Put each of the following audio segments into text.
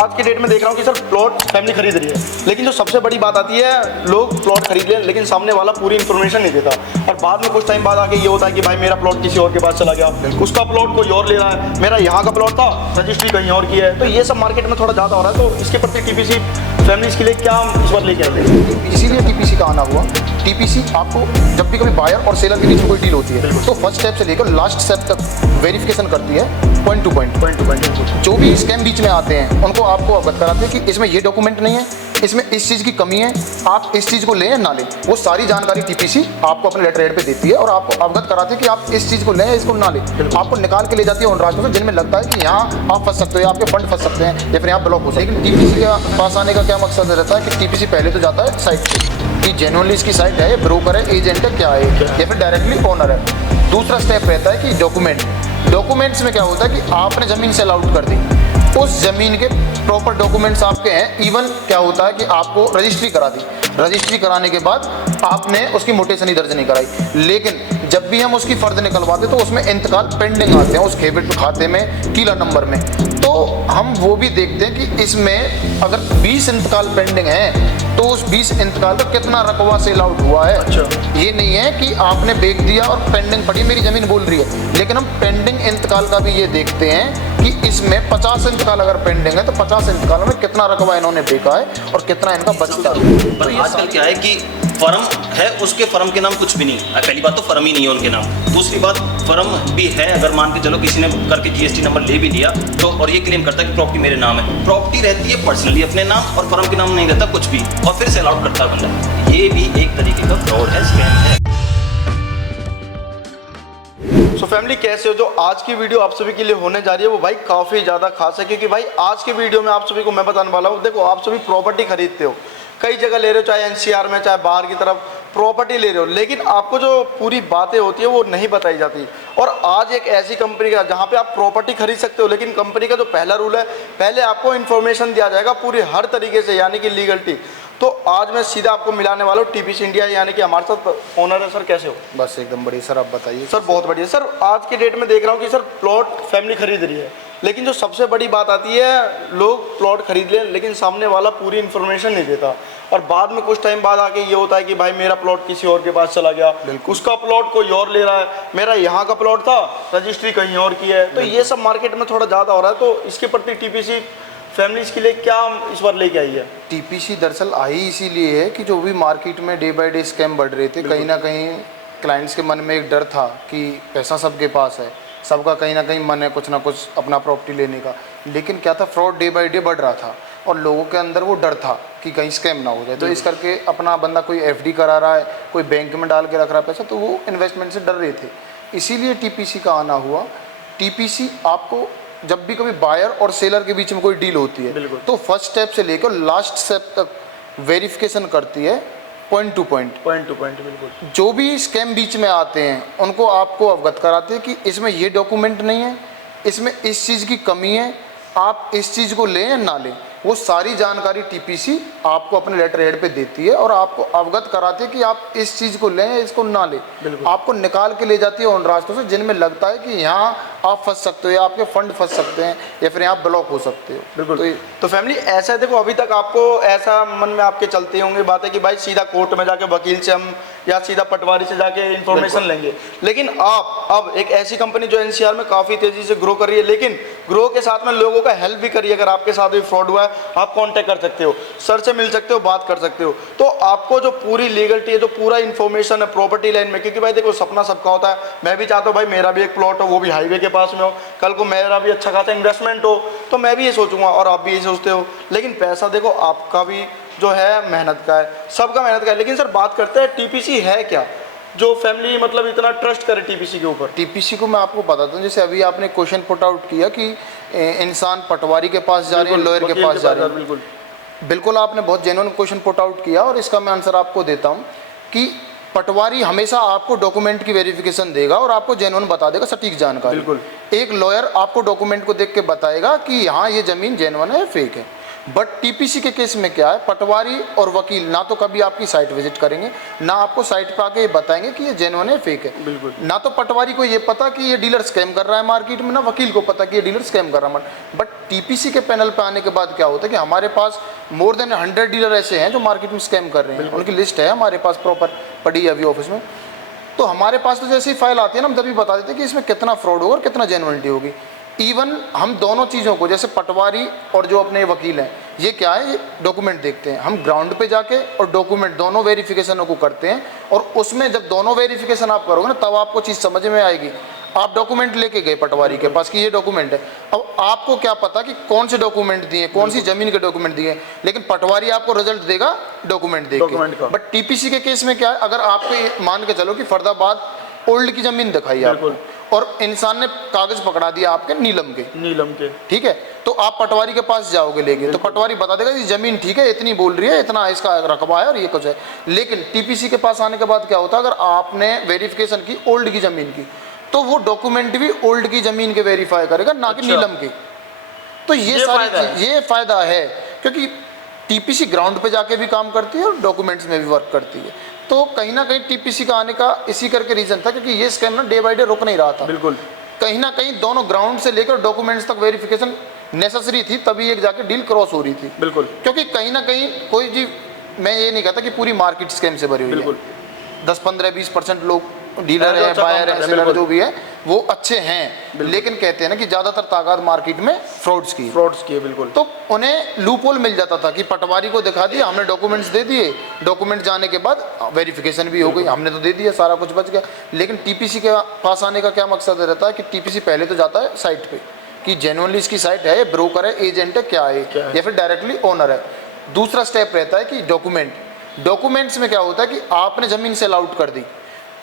आज की डेट में देख रहा हूँ कि सर प्लॉट फैमिली खरीद रही है, लेकिन जो सबसे बड़ी बात आती है लोग प्लॉट खरीद लें लेकिन सामने वाला पूरी इन्फॉर्मेशन नहीं देता और बाद में कुछ टाइम बाद आके ये होता है कि भाई मेरा प्लॉट किसी और के पास चला गया, उसका प्लॉट कोई और ले रहा है, मेरा यहाँ का प्लॉट था रजिस्ट्री कहीं और की है। तो ये सब मार्केट में थोड़ा ज़्यादा हो रहा है, तो इसके प्रति टीपीसी फैमिलीज के लिए क्या हम इस बार लेके आते हैं? इसीलिए टीपीसी का आना हुआ। टीपीसी आपको जब भी कभी बायर और सेलर के बीच में कोई डील होती है तो फर्स्ट स्टेप से लेकर लास्ट स्टेप तक वेरिफिकेशन करती है, पॉइंट टू पॉइंट। जो भी स्कैम बीच में आते हैं उनको आपको अवगत कराते हैं कि इसमें ये डॉक्यूमेंट नहीं है, इसमें इस चीज़ की कमी है, आप इस चीज़ को लें या ना लें। वो सारी जानकारी टीपीसी आपको अपने लेटर हेड पे देती है और आपको अवगत कराती है कि आप इस चीज़ को लें या इसको ना लें। आपको निकाल के ले जाती है उन रास्तों से जिनमें लगता है कि यहाँ आप फंस सकते हो, आपके फंड फंस सकते हैं या फिर यहाँ ब्लॉक हो सकते हैं। लेकिन टीपीसी के पास आने का क्या मकसद रहता है कि टीपीसी पहले तो जाता है साइट पे कि जेन्युइनली इसकी साइट है, ब्रोकर है, एजेंट है, क्या है या फिर डायरेक्टली ओनर है। दूसरा स्टेप रहता है कि डॉक्यूमेंट्स में क्या होता है कि आपने ज़मीन सेल आउट कर दी, उस ज़मीन के प्रॉपर डॉक्यूमेंट्स आपके हैं। इवन क्या होता है कि आपको रजिस्ट्री करा दी, रजिस्ट्री कराने के बाद आपने उसकी मोटेशन ही दर्ज नहीं कराई, लेकिन जब भी हम उसकी फ़र्द निकलवाते तो उसमें इंतकाल पेंडिंग आते हैं उस डेबिट खाते में, कीला नंबर में। तो हम वो भी देखते हैं कि इसमें अगर 20 इंतकाल पेंडिंग हैं तो उस 20 इंतकाल का कितना रकबा सेल आउट हुआ है। अच्छा। ये नहीं है कि आपने बेच दिया और पेंडिंग पड़ी, मेरी ज़मीन बोल रही है, लेकिन हम पेंडिंग इंतकाल का भी ये देखते हैं कि इसमें 50 इंतकाल अगर पेंडिंग है तो 50 इंतकालों में कितना रकबा इन्होंने बेचा है और कितना इनका बचता है। पर आजकल क्या है कि फर्म है, उसके फर्म के नाम कुछ भी नहीं। पहली बात तो फर्म ही नहीं है उनके नाम, दूसरी बात फर्म भी है, अगर मान के चलो किसी ने करके जीएसटी नंबर ले भी लिया तो और ये क्लेम करता है कि प्रॉपर्टी मेरे नाम है, प्रॉपर्टी रहती है पर्सनली अपने नाम और फर्म के नाम नहीं रहता कुछ भी, और फिर सेल आउट करता है बंदा। ये भी एक तरीके का फ्रॉड है, स्कैम है। सो फैमिली कैसे हो? जो आज की वीडियो आप सभी के लिए होने जा रही है वो भाई काफ़ी ज़्यादा खास है, क्योंकि भाई आज की वीडियो में आप सभी को मैं बताने वाला हूँ। देखो, आप सभी प्रॉपर्टी खरीदते हो, कई जगह ले रहे हो, चाहे एनसीआर में चाहे बाहर की तरफ प्रॉपर्टी ले रहे हो, लेकिन आपको जो पूरी बातें होती है वो नहीं बताई जाती। और आज एक ऐसी कंपनी का जहाँ पे आप प्रॉपर्टी खरीद सकते हो, लेकिन कंपनी का जो पहला रूल है, पहले आपको इन्फॉर्मेशन दिया जाएगा पूरी हर तरीके से, यानी कि लीगलिटी। तो आज मैं सीधा आपको मिलाने वाला हूँ टीपीसी इंडिया, यानी कि हमारे साथ ओनर है। सर कैसे हो? बस एकदम बढ़िया सर, आप बताइए। सर बहुत बढ़िया। सर आज की डेट में देख रहा हूँ कि सर प्लॉट फैमिली खरीद रही है, लेकिन जो सबसे बड़ी बात आती है लोग प्लॉट खरीद लें लेकिन सामने वाला पूरी इन्फॉर्मेशन नहीं देता और बाद में कुछ टाइम बाद आके ये होता है कि भाई मेरा प्लॉट किसी और के पास चला गया, उसका प्लॉट कोई और ले रहा है, मेरा यहाँ का प्लॉट था रजिस्ट्री कहीं और की है। तो ये सब मार्केट में थोड़ा ज़्यादा हो रहा है, तो इसके प्रति टीपीसी फैमिलीज के लिए क्या इस बार लेके आई है? टीपीसी दरअसल आई इसीलिए है कि जो भी मार्केट में डे बाय डे स्कैम बढ़ रहे थे, कहीं ना कहीं क्लाइंट्स के मन में एक डर था कि पैसा सबके पास है, सबका कहीं ना कहीं मन है कुछ ना कुछ अपना प्रॉपर्टी लेने का, लेकिन क्या था, फ्रॉड डे बाय डे बढ़ रहा था और लोगों के अंदर वो डर था कि कहीं स्कैम ना हो जाए। तो इस करके अपना बंदा कोई एफडी करा रहा है, कोई बैंक में डाल के रख रहा है पैसा, तो वो इन्वेस्टमेंट से डर रहे थे, इसीलिए टीपीसी का आना हुआ। टीपीसी आपको जब भी कभी बायर और सेलर के बीच में कोई डील होती है तो फर्स्ट स्टेप से लेकर लास्ट स्टेप तक वेरिफिकेशन करती है, पॉइंट टू पॉइंट। बिल्कुल। जो भी स्कैम बीच में आते हैं उनको आपको अवगत कराते हैं कि इसमें ये डॉक्यूमेंट नहीं है, इसमें इस चीज़ की कमी है, आप इस चीज़ को लें या ना लें। वो सारी जानकारी टीपीसी आपको अपने लेटर हेड पे देती है और आपको अवगत कराती है कि आप इस चीज़ को लें या इसको ना लें। आपको निकाल के ले जाती है उन रास्तों से जिनमें लगता है कि यहाँ आप फंस सकते हो या आपके फंड फंस सकते हैं या फिर यहाँ ब्लॉक हो सकते हो। बिल्कुल। तो फैमिली ऐसा है, देखो अभी तक आपको ऐसा मन में आपके चलते होंगे बातें कि भाई सीधा कोर्ट में जाके वकील से हम या सीधा पटवारी से जाके इन्फॉर्मेशन लेंगे, लेकिन आप अब एक ऐसी कंपनी जो एनसीआर में काफ़ी तेज़ी से ग्रो कर रही है, लेकिन ग्रो के साथ में लोगों का हेल्प भी करिए। अगर आपके साथ भी फ्रॉड हुआ है आप कांटेक्ट कर सकते हो, सर से मिल सकते हो, बात कर सकते हो। तो आपको जो पूरी लीगलिटी है, जो पूरा इन्फॉर्मेशन है प्रॉपर्टी लाइन में, क्योंकि भाई देखो सपना सबका होता है, मैं भी चाहता हूँ भाई मेरा भी एक प्लॉट हो, वो भी हाईवे के पास में हो, कल को मेरा भी अच्छा खासा इन्वेस्टमेंट हो, तो मैं भी ये सोचूंगा और आप भी ये सोचते हो। लेकिन पैसा देखो आपका भी जो है मेहनत का है, सबका मेहनत का है। लेकिन सर बात करते हैं टीपीसी है क्या, जो फैमिली मतलब इतना ट्रस्ट करे टीपीसी के ऊपर? टीपीसी को मैं आपको बताता हूँ, जैसे अभी आपने क्वेश्चन पुट आउट किया कि इंसान पटवारी के पास जा रहे हैं, लॉयर के पास जा रहे हैं। बिल्कुल आपने बहुत जेन्युइन क्वेश्चन पुट आउट किया और इसका मैं आंसर आपको देता हूँ कि पटवारी हमेशा आपको डॉक्यूमेंट की वेरिफिकेशन देगा और आपको जेन्युइन बता देगा, सटीक जानकारी। बिल्कुल। एक लॉयर आपको डॉक्यूमेंट को देख के बताएगा कि हाँ ये ज़मीन जेन्युइन है, फेक है। बट टीपीसी के केस में क्या है, पटवारी और वकील ना तो कभी आपकी साइट विजिट करेंगे, ना आपको साइट पे आके ये बताएंगे कि ये जेन्युइन है फेक है। बिल्कुल। ना तो पटवारी को ये पता कि ये डीलर स्कैम कर रहा है मार्केट में, ना वकील को पता कि ये डीलर स्कैम कर रहा है। बट टीपीसी के पैनल पे आने के बाद क्या होता है कि हमारे पास मोर देन 100 डीलर ऐसे हैं जो मार्केट में स्कैम कर रहे हैं, उनकी लिस्ट है हमारे पास प्रॉपर पड़ी है अभी ऑफिस में। तो हमारे पास तो जैसी फाइल आती है ना, हम तभी बता देते हैं कि इसमें कितना फ्रॉड होगा और कितना जेन्युइनिटी होगी। इवन हम दोनों चीज़ों को, जैसे पटवारी और जो अपने वकील हैं, ये क्या है, ये डॉक्यूमेंट देखते हैं। हम ग्राउंड पे जाके और डॉक्यूमेंट दोनों वेरिफिकेशनों को करते हैं, और उसमें जब दोनों वेरिफिकेशन आप करोगे ना, तब आपको चीज़ समझ में आएगी। आप डॉक्यूमेंट लेके गए पटवारी के पास कि ये डॉक्यूमेंट है, अब आपको क्या पता कि कौन से डॉक्यूमेंट दिए, कौन सी जमीन के डॉक्यूमेंट दिए, लेकिन पटवारी आपको रिजल्ट देगा डॉक्यूमेंट देके। बट टीपीसी के केस में क्या है, अगर आपको ये मान के चलो कि फरीदाबाद ओल्ड की जमीन दिखाई आपको, और इंसान ने कागज पकड़ा दिया आपके नीलम के, ठीक है, तो आप पटवारी के पास जाओगे लेके, तो पटवारी बता देगा ये जमीन ठीक है, इतनी बोल रही है, इतना इसका रकबा है और ये कुछ है। लेकिन टीपीसी के पास आने के बाद क्या होता है, अगर आपने वेरिफिकेशन की ओल्ड की जमीन की, तो वो डॉक्यूमेंट भी ओल्ड की जमीन के वेरीफाई करेगा, ना कि नीलम के। तो ये सारी ये फायदा है, क्योंकि टीपीसी ग्राउंड पे जाके भी काम करती है और डॉक्यूमेंट्स में भी वर्क करती है। तो कहीं ना कहीं टीपीसी का आने का इसी करके रीजन था, क्योंकि ये स्कैम ना डे बाय डे रुक नहीं रहा था। बिल्कुल। कहीं ना कहीं दोनों ग्राउंड से लेकर डॉक्यूमेंट्स तक वेरिफिकेशन नेसेसरी थी, तभी एक जाके डील क्रॉस हो रही थी। बिल्कुल। क्योंकि कहीं ना कहीं कोई जी, मैं ये नहीं कहता कि पूरी मार्केट स्कैम से भरी हुई है। 10-15-20% लोग डीलर है, बायर है, सेलर जो भी है वो अच्छे हैं, लेकिन कहते हैं ना कि ज्यादातर ताकत मार्केट में फ्रॉड्स की है। बिल्कुल। तो उन्हें लूपहोल मिल जाता था कि पटवारी को दिखा दिया, हमने डॉक्यूमेंट्स दे दिए, डॉक्यूमेंट जाने के बाद वेरिफिकेशन भी हो गई, हमने तो दे दिया, सारा कुछ बच गया। लेकिन टीपीसी के पास आने का क्या मकसद रहता है कि टीपीसी पहले तो जाता है साइट पे कि जेन्युइनली इसकी साइट है, ब्रोकर है, एजेंट है, क्या है, या फिर डायरेक्टली ओनर है। दूसरा स्टेप रहता है कि डॉक्यूमेंट्स में क्या होता है कि आपने जमीन सेल आउट कर दी,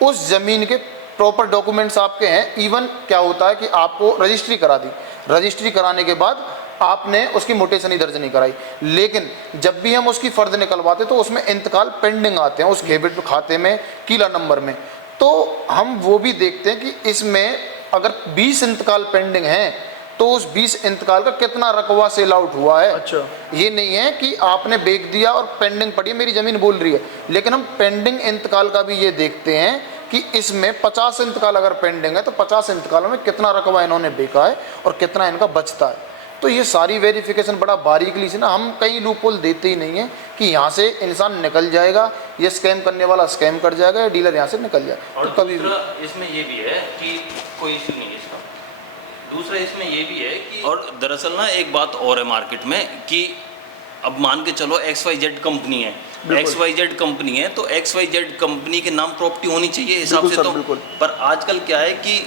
उस जमीन के प्रॉपर डॉक्यूमेंट्स आपके हैं। इवन क्या होता है कि आपको रजिस्ट्री करा दी, रजिस्ट्री कराने के बाद आपने उसकी मोटेशन ही दर्ज नहीं कराई, लेकिन जब भी हम उसकी फर्द निकलवाते तो उसमें इंतकाल पेंडिंग आते हैं उस डेबिट खाते में, कीला नंबर में। तो हम वो भी देखते हैं कि इसमें अगर 20 इंतकाल पेंडिंग हैं तो उस 20 इंतकाल का कितना रकबा सेल आउट हुआ है। अच्छा। ये नहीं है कि आपने बेच दिया और पेंडिंग पड़ी है, मेरी ज़मीन बोल रही है, लेकिन हम पेंडिंग इंतकाल का भी ये देखते हैं कि इसमें 50 इंतकाल अगर पेंडिंग है तो 50 इंतकालों में कितना रकबा इन्होंने बेचा है और कितना इनका बचता है। तो ये सारी वेरिफिकेशन बड़ा बारीकली से ना, हम कहीं लूपहोल देते ही नहीं है कि यहाँ से इंसान निकल जाएगा, ये स्कैम करने वाला स्कैम कर जाएगा या डीलर यहाँ से निकल जाएगा। और तो कभी भी इसमें ये भी है कि कोई इशू नहीं है इसका। दूसरा इसमें ये भी है कि, और दरअसल ना एक बात और है मार्केट में कि अब मान के चलो XYZ कंपनी है, XYZ कंपनी है तो XYZ कंपनी के नाम प्रॉपर्टी होनी चाहिए हिसाब से तो। पर आजकल क्या है कि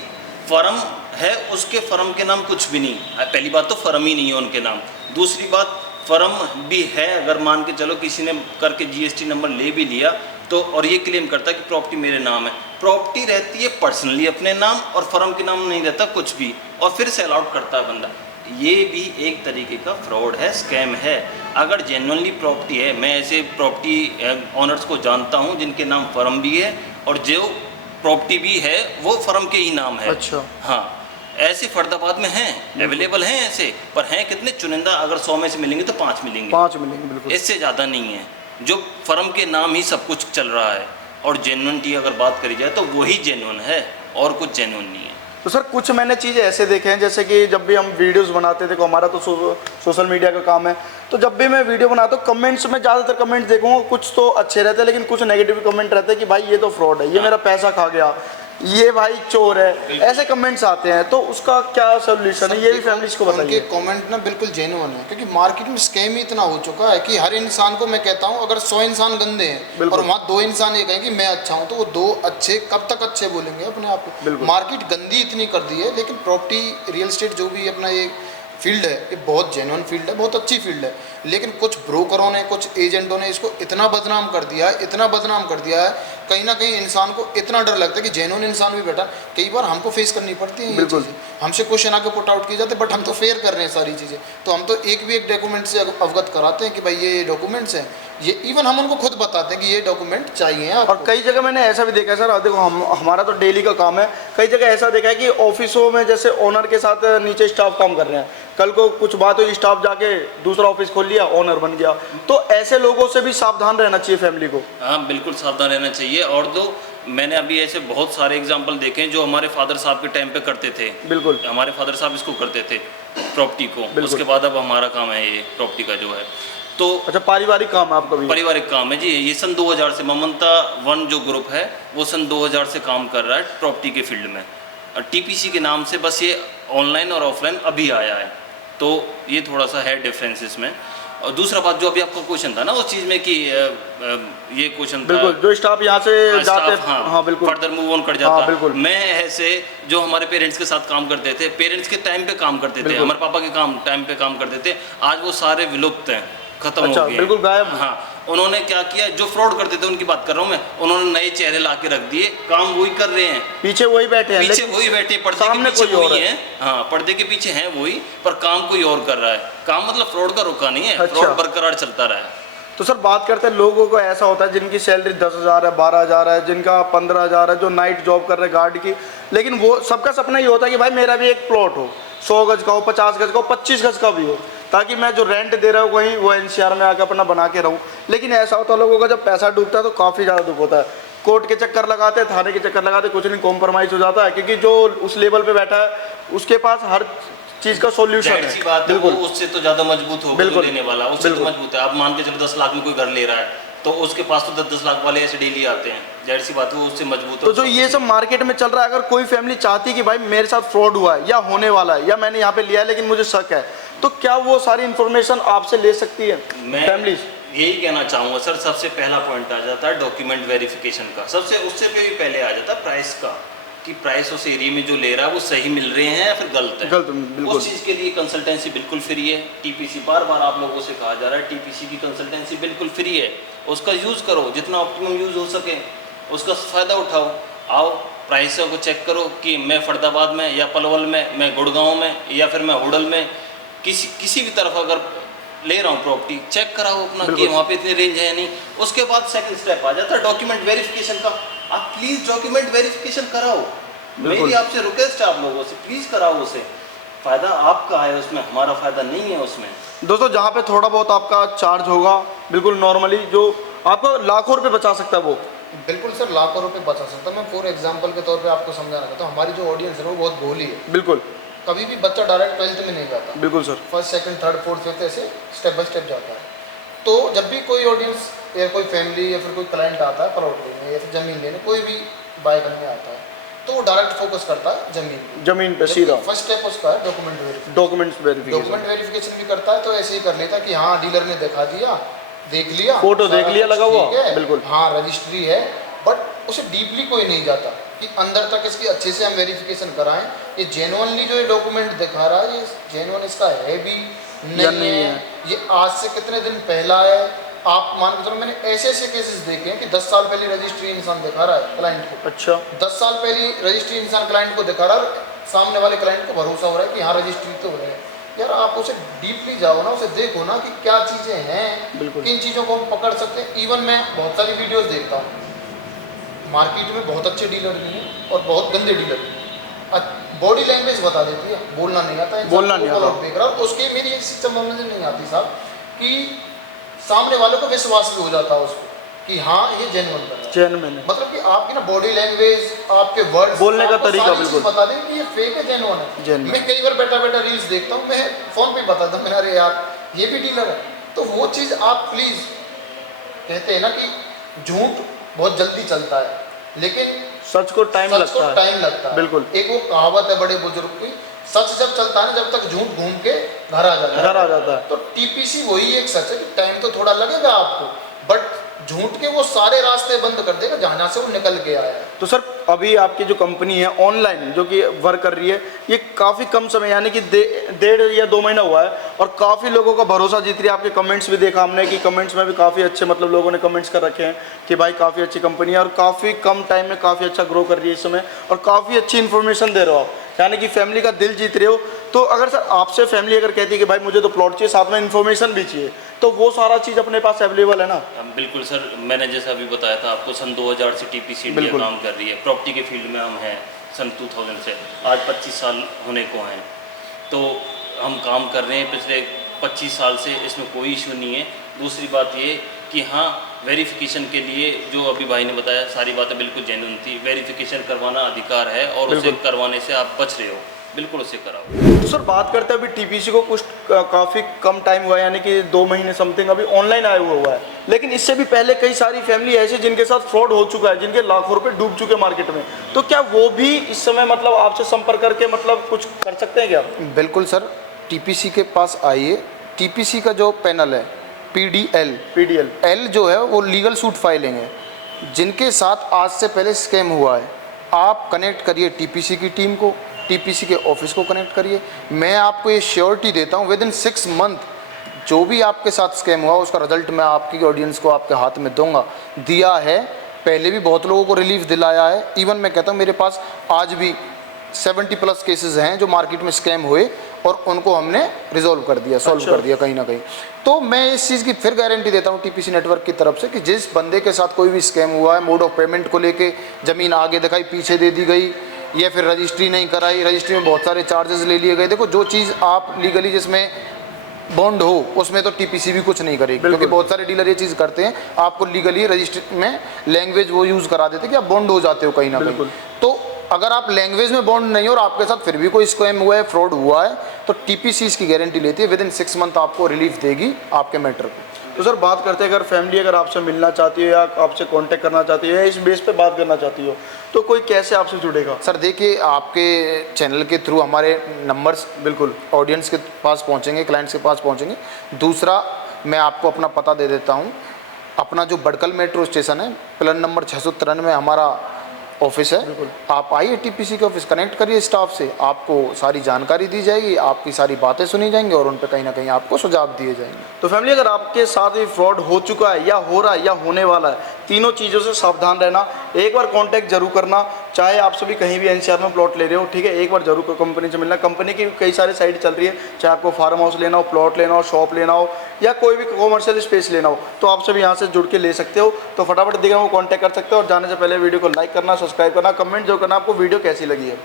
फर्म है, उसके फर्म के नाम कुछ भी नहीं। पहली बात तो फर्म ही नहीं है उनके नाम। दूसरी बात, फर्म भी है, अगर मान के चलो किसी ने करके GST नंबर ले भी लिया तो, और ये क्लेम करता है कि प्रॉपर्टी मेरे नाम है, प्रॉपर्टी रहती है पर्सनली अपने नाम और फर्म के नाम नहीं रहता कुछ भी, और फिर सेल आउट करता है बंदा। ये भी एक तरीके का फ्रॉड है, स्कैम है। अगर जेन्युइनली प्रॉपर्टी है, मैं ऐसे प्रॉपर्टी ऑनर्स को जानता हूँ जिनके नाम फर्म भी है और जो प्रॉपर्टी भी है वो फर्म के ही नाम है। अच्छा। हाँ, ऐसे फरीदाबाद में हैं, अवेलेबल हैं ऐसे, पर हैं कितने चुनिंदा, अगर 100 में से मिलेंगे तो 5 मिलेंगे, 5 मिलेंगे, बिल्कुल, इससे ज़्यादा नहीं है। जो फर्म के नाम ही सब कुछ चल रहा है, और जेन्युइनिटी अगर बात करी जाए तो वही जेन्युइन है और कुछ जेन्युइन नहीं है। तो सर कुछ मैंने चीज़ें ऐसे देखे हैं, जैसे कि जब भी हम वीडियोस बनाते थे, हमारा तो सोशल मीडिया का काम है, तो जब भी मैं वीडियो बनाता हूँ कमेंट्स में ज़्यादातर कमेंट्स देखूंगा, कुछ तो अच्छे रहते हैं लेकिन कुछ नेगेटिव कमेंट रहते हैं कि भाई ये तो फ्रॉड है, ये मेरा पैसा खा गया, ये भाई चोर है, ऐसे कमेंट्स आते हैं। तो उसका क्या सोल्यूशन है, ये भी फैमिलीज को बताइए। उनके कमेंट ना बिल्कुल जेन्युइन है, क्योंकि मार्केट में स्कैम ही इतना हो चुका है कि हर इंसान को, मैं कहता हूँ अगर 100 इंसान गंदे हैं और वहाँ 2 इंसान ये कहें कि मैं अच्छा हूँ, तो वो 2 अच्छे कब तक अच्छे बोलेंगे अपने आप को। मार्केट गंदी इतनी कर दी है, लेकिन प्रॉपर्टी रियल एस्टेट जो भी अपना ये फील्ड है, ये बहुत जेन्युइन फील्ड है, बहुत अच्छी फील्ड है, लेकिन कुछ ब्रोकरों ने, कुछ एजेंटों ने इसको इतना बदनाम कर दिया है, इतना बदनाम कर दिया है, कहीं ना कहीं इंसान को इतना डर लगता है कि जेन्युइन इंसान भी बैठा, कई बार हमको फेस करनी पड़ती है ये चीज़ें, हमसे क्वेश्चन आके पुट आउट किए जाते, बट हम तो फेयर कर रहे हैं सारी चीज़ें, तो हम तो एक भी एक डॉक्यूमेंट से अवगत कराते हैं कि भाई ये डॉक्यूमेंट्स हैं, ये इवन हम उनको खुद बताते हैं कि ये डॉक्यूमेंट चाहिए आपको। और कई जगह मैंने ऐसा भी देखा है सर, देखो हमारा तो डेली का काम है, कई जगह ऐसा देखा है कि ऑफिसों में जैसे ओनर के साथ नीचे स्टाफ काम कर रहे हैं, कल को कुछ बात हुई, स्टाफ जाके दूसरा ऑफिस खोल लिया, ओनर बन गया। तो ऐसे लोगों से भी सावधान रहना चाहिए फैमिली को। हाँ बिल्कुल सावधान रहना चाहिए। और जो मैंने अभी ऐसे बहुत सारे एग्जांपल देखे हैं जो हमारे फादर साहब के टाइम पे करते थे। बिल्कुल, हमारे फादर साहब इसको करते थे प्रॉपर्टी को, उसके बाद अब हमारा काम है ये प्रॉपर्टी का जो है। तो अच्छा, पारिवारिक काम है आपका भी? पारिवारिक काम है जी। ये सन 2000 से ममता वन जो ग्रुप है वो सन 2000 से काम कर रहा है प्रॉपर्टी के फील्ड में। टीपीसी के नाम से बस ये ऑनलाइन और ऑफलाइन अभी आया है, तो ये थोड़ा सा है डिफरेंस इसमें। और दूसरा बात जो अभी आपका क्वेश्चन था ना उस चीज़ में कि ये क्वेश्चन था, बिल्कुल, जो स्टाफ यहाँ से जाते हैं, हाँ बिल्कुल, फर्दर मूव ऑन कर जाता। हाँ, बिल्कुल। मैं ऐसे जो हमारे पेरेंट्स के साथ काम करते थे, पेरेंट्स के टाइम पे काम करते थे, हमारे पापा के टाइम पे काम करते थे, आज वो सारे विलुप्त हैं, खत्म अच्छा, हो गए, बिल्कुल गायब। हाँ, उन्होंने क्या किया, जो फ्रॉड करते थे उनकी बात कर रहा हूँ मैं, उन्होंने नए चेहरे ला के रख दिए, काम वही कर रहे हैं, पीछे वही बैठे हैं, पीछे वही बैठे, पर्दे के सामने पीछे कोई और वही है। हाँ, पर्दे के पीछे हैं वही, पर काम कोई और कर रहा है। काम मतलब फ्रॉड का रुका नहीं है, अच्छा। फ्रॉड बरकरार चलता रहा है। तो सर बात करते हैं लोगों को, ऐसा होता है जिनकी सैलरी 10,000 है, 12,000 है, जिनका 15,000 है, जो नाइट जॉब कर रहे हैं गार्ड की, लेकिन वो सबका सपना ये होता है कि भाई मेरा भी एक प्लॉट हो, 100 गज का हो, 50 गज का हो, 25 गज का भी हो, ताकि मैं जो रेंट दे रहा हूँ वहीं वो एनसीआर में आकर अपना बना के रहूँ। लेकिन ऐसा होता है लोगों का, जब पैसा डूबता है तो काफ़ी ज़्यादा दुख होता है। कोर्ट के चक्कर लगाते, थाने के चक्कर लगाते, कुछ नहीं, कॉम्प्रोमाइज़ हो जाता है, क्योंकि जो उस लेवल पे बैठा है उसके पास हर चीज़ का सॉल्यूशन जाहिर है। सी बात है, वो उससे तो ज़्यादा मजबूत होगा जो लेने वाला, उससे तो मजबूत है। आप मान के चलो 10 लाख में कोई घर ले रहा है तो उसके पास तो 10-10 लाख वाले ऐसे डेली आते हैं, जाहिर सी बात है वो उससे मजबूत है। तो जो ये सब मार्केट में चल रहा है, अगर कोई फैमिली चाहती कि भाई मेरे साथ फ्रॉड हुआ है या होने वाला है या मैंने यहाँ पे लिया है लेकिन मुझे शक है, तो क्या वो सारी इन्फॉर्मेशन आपसे ले सकती है मैं फैमिली? यही कहना चाहूँगा सर, सबसे पहला पॉइंट आ जाता है डॉक्यूमेंट वेरिफिकेशन का। सबसे उससे भी पहले आ जाता है प्राइस का, कि प्राइस उस एरिया में जो ले रहा है वो सही मिल रहे हैं या फिर गलत है। गलत, बिल्कुल। उस चीज़ के लिए कंसल्टेंसी बिल्कुल फ्री है। टीपीसी, बार बार आप लोगों से कहा जा रहा है, टीपीसी की कंसल्टेंसी बिल्कुल फ्री है, उसका यूज़ करो, जितना ऑप्टिमम यूज़ हो सके उसका फ़ायदा उठाओ। आओ, प्राइसों को चेक करो कि मैं फरीदाबाद में या पलवल में, मैं गुड़गांव में या फिर मैं होडल में, किसी भी तरफ अगर ले रहा हूँ प्रॉपर्टी, चेक कराओ अपना कि वहाँ पे इतनी रेंज है नहीं। उसके बाद सेकंड स्टेप आ जाता है डॉक्यूमेंट वेरिफिकेशन का। आप प्लीज़ डॉक्यूमेंट वेरिफिकेशन कराओ, मेरी आपसे रिक्वेस्ट है आप लोगों से, प्लीज़ कराओ उसे। फ़ायदा आपका है उसमें, हमारा फ़ायदा नहीं है उसमें। दोस्तों, जहाँ पे थोड़ा बहुत आपका चार्ज होगा, बिल्कुल नॉर्मली जो आपको लाखों रुपए बचा सकता है वो, बिल्कुल सर लाखों रुपए बचा सकता है। मैं फॉर एग्जांपल के तौर पे आपको समझाना चाहता हूँ, हमारी जो ऑडियंस है वो बहुत भोली है। बिल्कुल, कभी भी बच्चा डायरेक्ट 12th में नहीं जाता, बिल्कुल sir, first second third fourth fifth ऐसे स्टेप बाय स्टेप जाता है। तो जब भी कोई ऑडियंस या कोई फैमिली या फिर कोई क्लाइंट आता है प्लॉट लेने या फिर ज़मीन लेने, कोई भी बाय करने आता है, तो वो डायरेक्ट फोकस करता है ज़मीन पे सीधा। फर्स्ट स्टेप उसका है डॉक्यूमेंट वेरिफिकेशन। डॉक्यूमेंट वेरिफिकेशन भी करता है तो ऐसे ही कर लेता है कि हाँ डीलर ने दिखा दिया, देख लिया, फोटो देख लिया लगा हुआ, बिल्कुल, हाँ रजिस्ट्री है, बट उसे डीपली कोई नहीं जाता कि अंदर तक इसकी अच्छे से हम वेरिफिकेशन कराएं, ये जेन्युइनली जो ये डॉक्यूमेंट दिखा रहा है ये जेन्युइन इसका है भी नहीं है, ये आज से कितने दिन पहला है। आप मान के चलो, मैंने ऐसे केसेस देखे हैं कि 10 साल पहले रजिस्ट्री इंसान दिखा रहा है क्लाइंट को। अच्छा, 10 साल पहले रजिस्ट्री इंसान क्लाइंट को दिखा रहा है, सामने वाले क्लाइंट को भरोसा हो रहा है कि हाँ रजिस्ट्री तो हो रही है। यार आप उसे डीपली जाओ ना, उसे देखो ना कि क्या चीज़ें हैं, किन चीज़ों को हम पकड़ सकते हैं। इवन मैं बहुत सारी वीडियोस देखता हूँ, मार्केट में बहुत अच्छे डीलर भी हैं और बहुत गंदे डीलर भी हैं। बॉडी लैंग्वेज बता देती है, बोलना नहीं आता है, बोलना नहीं आता, देख रहा हूँ उसके मेरी एक सिस्टम समझ नहीं आती साहब कि सामने वाले को विश्वास भी हो जाता है उसको कि हाँ ये जेन्युइन कर रहा है। मतलब कि आपकी ना बॉडी लैंग्वेज, आपके वर्ड, बोलने का तरीका बिल्कुल बता दें कि ये फेक है जेन्युइन है। मैं कई बार बैठा बैठा रील्स देखता हूँ, मैं फोन पे बताता हूँ, अरे यार ये भी डीलर है। तो वो चीज़ आप प्लीज़, कहते हैं ना कि झूठ बहुत जल्दी चलता है लेकिन सच को टाइम लगता है। बिल्कुल, एक वो कहावत है बड़े बुजुर्ग की, सच जब चलता है जब तक झूठ घूम के घर आ जाता है। तो टीपीसी वही एक सच है कि टाइम तो थोड़ा लगेगा आपको, बट झूठ के वो सारे रास्ते बंद कर देगा जहाँ से वो निकल के आया है। तो सर अभी आपकी जो कंपनी है ऑनलाइन जो कि वर्क कर रही है, ये काफ़ी कम समय यानी कि 1.5 या 2 महीना हुआ है और काफ़ी लोगों का भरोसा जीत रही है। आपके कमेंट्स भी देखा हमने कि कमेंट्स में भी काफ़ी अच्छे मतलब लोगों ने कमेंट्स कर रखे हैं कि भाई काफ़ी अच्छी कंपनी है और काफ़ी कम टाइम में काफ़ी अच्छा ग्रो कर रही है इस समय और काफ़ी अच्छी इन्फॉर्मेशन दे रहे हो आप, यानी कि फैमिली का दिल जीत रहे हो। तो अगर सर आपसे फैमिली अगर कहती है कि भाई मुझे तो प्लॉट चाहिए साथ में इन्फॉर्मेशन भी चाहिए, तो वो सारा चीज़ अपने पास अवेलेबल है ना? बिल्कुल सर, मैंने जैसा अभी बताया था आपको, सन 2000 से टीपीसी इंडिया काम कर रही है, प्रॉपर्टी के फील्ड में हम हैं सन 2000 से, आज 25 साल होने को हैं। तो हम काम कर रहे हैं पिछले 25 साल से, इसमें कोई इशू नहीं है। दूसरी बात ये कि हाँ, वेरिफिकेशन के लिए जो अभी भाई ने बताया सारी बातें बिल्कुल जेन्युइन थी। वेरिफिकेशन करवाना अधिकार है और उसे करवाने से आप बच रहे हो, बिल्कुल उसे कराओ। तो सर बात करते हैं अभी टीपीसी को कुछ काफ़ी कम टाइम हुआ है, यानी कि 2 महीने समथिंग अभी ऑनलाइन आया हुआ है, लेकिन इससे भी पहले कई सारी फैमिली ऐसी जिनके साथ फ्रॉड हो चुका है, जिनके लाखों रुपए डूब चुके हैं मार्केट में, तो क्या वो भी इस समय मतलब आपसे संपर्क करके मतलब कुछ कर सकते हैं क्या? बिल्कुल सर, टीपीसी के पास आइए। टीपीसी का जो पैनल है पीडीएल एल जो है वो लीगल सूट फाइलिंग है। जिनके साथ आज से पहले स्कैम हुआ है, आप कनेक्ट करिए टीपीसी की टीम को, टीपीसी के ऑफिस को कनेक्ट करिए। मैं आपको ये श्योरिटी देता हूँ विद इन 6 मंथ जो भी आपके साथ स्कैम हुआ उसका रिजल्ट मैं आपकी ऑडियंस को आपके हाथ में दूंगा। दिया है, पहले भी बहुत लोगों को रिलीफ दिलाया है। इवन मैं कहता हूँ मेरे पास आज भी 70+ केसेस हैं जो मार्केट में स्कैम हुए और उनको हमने रिजॉल्व कर दिया, सॉल्व कर दिया कहीं ना कहीं। तो मैं इस चीज़ की फिर गारंटी देता हूँ टीपीसी नेटवर्क की तरफ से कि जिस बंदे के साथ कोई भी स्कैम हुआ है, मोड ऑफ पेमेंट को लेके ज़मीन आगे दिखाई पीछे दे दी गई, या फिर रजिस्ट्री नहीं कराई, रजिस्ट्री में बहुत सारे चार्जेस ले लिए गए। देखो, जो चीज़ आप लीगली जिसमें बॉन्ड हो उसमें तो टीपीसी भी कुछ नहीं करेगी, क्योंकि बहुत सारे डीलर ये चीज़ करते हैं, आपको लीगली रजिस्ट्री में लैंग्वेज वो यूज़ करा देते हैं कि आप बॉन्ड हो जाते हो कहीं ना कहीं। तो अगर आप लैंग्वेज में बॉन्ड नहीं हो और आपके साथ फिर भी कोई स्कैम हुआ है, फ्रॉड हुआ है, तो टीपीसी इसकी गारंटी लेती है विद इन 6 मंथ आपको रिलीफ देगी आपके मैटर को। तो सर बात करते हैं, अगर फैमिली अगर आपसे मिलना चाहती है या आपसे कांटेक्ट करना चाहती है या इस बेस पे बात करना चाहती हो, तो कोई कैसे आपसे जुड़ेगा? सर देखिए, आपके चैनल के थ्रू हमारे नंबर्स बिल्कुल ऑडियंस के पास पहुंचेंगे, क्लाइंट्स के पास पहुंचेंगे। दूसरा, मैं आपको अपना पता दे देता हूं। अपना जो बड़कल मेट्रो स्टेशन है, प्लान नंबर 693 में हमारा ऑफिस है। आप आइए टीपीसी के ऑफिस, कनेक्ट करिए स्टाफ से, आपको सारी जानकारी दी जाएगी, आपकी सारी बातें सुनी जाएंगी और उन पर कहीं ना कहीं आपको सुझाव दिए जाएंगे। तो फैमिली, अगर आपके साथ भी फ्रॉड हो चुका है या हो रहा है या होने वाला है, तीनों चीज़ों से सावधान रहना। एक बार कांटेक्ट जरूर करना, चाहे आप सभी कहीं भी एनसीआर में प्लॉट ले रहे हो, ठीक है, एक बार जरूर कंपनी से मिलना। कंपनी की कई सारी साइट चल रही है, चाहे आपको फार्म हाउस लेना हो, प्लॉट लेना हो, शॉप लेना हो या कोई भी कॉमर्शियल स्पेस लेना हो, तो आप सभी यहाँ से जुड़ के ले सकते हो। तो फटाफट दिख रहा वो कॉन्टैक्ट कर सकते हो। और जाने से पहले वीडियो को लाइक करना, सब्सक्राइब करना, कमेंट जो करना आपको वीडियो कैसी लगी है।